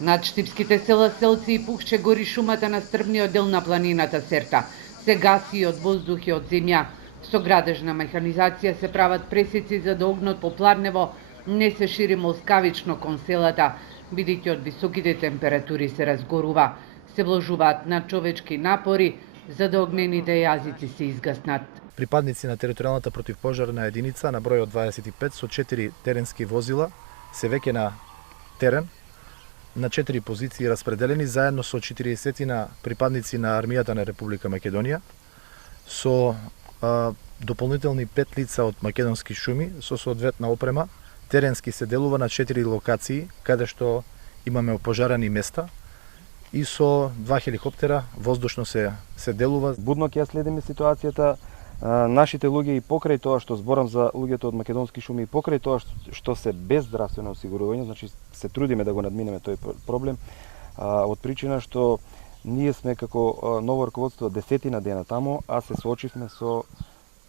Над штипските села Селци и Пухче гори шумата на стрмниот дел на планината Серта. Се гаси и од воздух и од земја. Со градежна механизација се прават пресеци за да огнот по Пладнево не се шири молскавично кон селата, бидејќи од високите температури се разгорува. Се вложуваат надчовечки напори за да огнените јазици се изгаснат. Припадници на територијалната противпожарна единица на број од 25 со 4 теренски возила се веќе на терен, на 4 позиции распределени заедно со 40 на припадници на армијата на Република Македонија, со дополнителни 5 лица од македонски шуми со соодветна опрема. Теренски се делува на 4 локации каде што имаме опожарени места и со 2 хеликоптера воздушно се делува. Будно ќе ја следиме ситуацијата. Нашите луѓе и покрај тоа што зборам за луѓето од македонски шуми и покрај тоа што се без здравствено осигурување, значи се трудиме да го надминеме тој проблем, од причина што ние сме како ново раководство десетина дена таму, а се соочивме со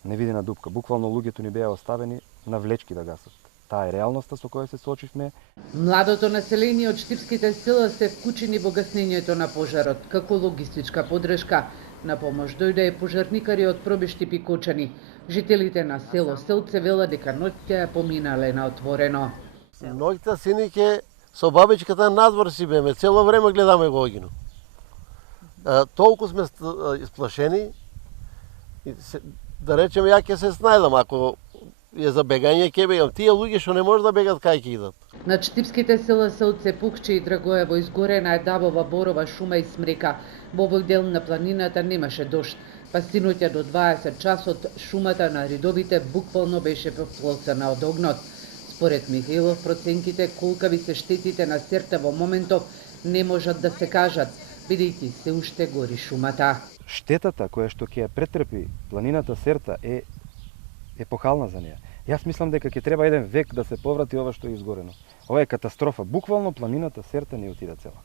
невидена дупка. Буквално луѓето ни беа оставени на влечки да гасат. Таа е реалноста со која се соочивме. Младото население од штипските села се вклучени во гаснењето на пожарот. Како логистичка подршка на помош дојде и пожарникари од Пробиштип и Кочани. Жителите на село Селце велат дека ноќта ја поминале на отворено. Ноќта синиќе со бабичката надвор си беме, цело време гледаме го огино. Толку сме исплашени, да речеме ја ќе се снајдам, ако е за бегање ќе бегам. Тие луѓе што не може да бегат кај ќе идат. На штипските села Селце, Пухче и Драгоево изгорена е дабова борова шума и смрека. Во овој дел на планината немаше дожд, па синоќа до 20 часот шумата на ридовите буквално беше поплосена од огнот. Според Михаилов, проценките колкави се штетите на Серта во моментов не можат да се кажат, бидејќи се уште гори шумата. Штетата која што ќе ја претрпи планината Серта е епохална за неја. Јас мислам дека ќе треба еден век да се поврати ова што е изгорено. Ова е катастрофа. Буквално планината Серта не отида цела.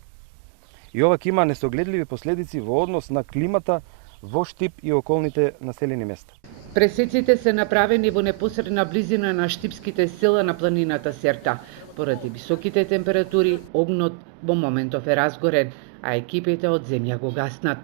И ова ќе има несогледливи последици во однос на климата во Штип и околните населени места. Пресеците се направени во непосредна близина на штипските села на планината Серта. Поради високите температури, огнот во моментов е разгорен, а екипите од земја го гаснат.